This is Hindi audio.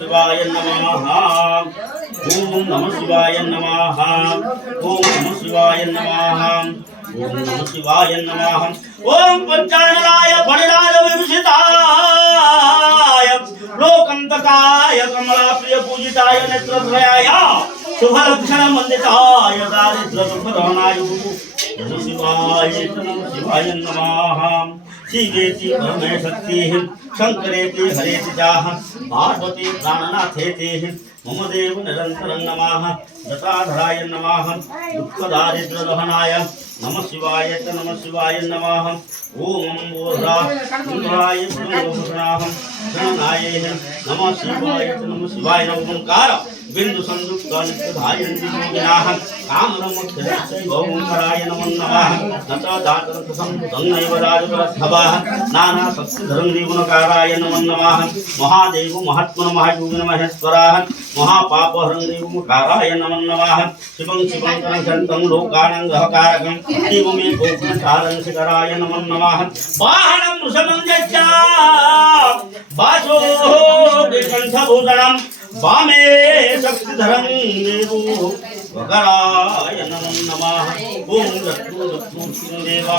शिवाय नमः। ओम नमः शिवाय नमः। ओम नमः शिवाय नमः। ओम नमः शिवाय नमः। ओम पंचाननाय फणिनाय विभूषिताय लोकंतकाय कमलाप्रिय पूजिताय नेत्रत्रयाय शुभलक्षण मंडिताय दारिद्र्य दुःखदहनाय शिवाय नमः। शिवेति परमे शक्तिः शंकरेति हरेति चाह पार्वती प्राणनाथेति मम देव निरंतरं नमः। जटाधराय नमः। दुःखदारिद्र्यदहनाय नमः शिवाय नमः। ओम बोधराय ब्रह्मभूषणाय नमः शिवाय ओंकार बिंदु संयुक्त नित्यधायन्ति योगिनाः कामदमुख्यराय नमः। नमः दातरथसंनैव राजपरद्धवाः नाना शक्तिधरन्दिगुणकाराय नमः। महादेव महात्मन महायोगिन महेश्वराः महापापहरं देवमुखाराय नमः। शिवं शंतं लोकानां ग्रहकारकं शिवमे गोकुलचारं शिखराय नमः। वाहनं वृषभं यच्चा वासो कंठभूषणं वामे शक्तिधरं देवो वकराय नमः। ओम दत्तु देवा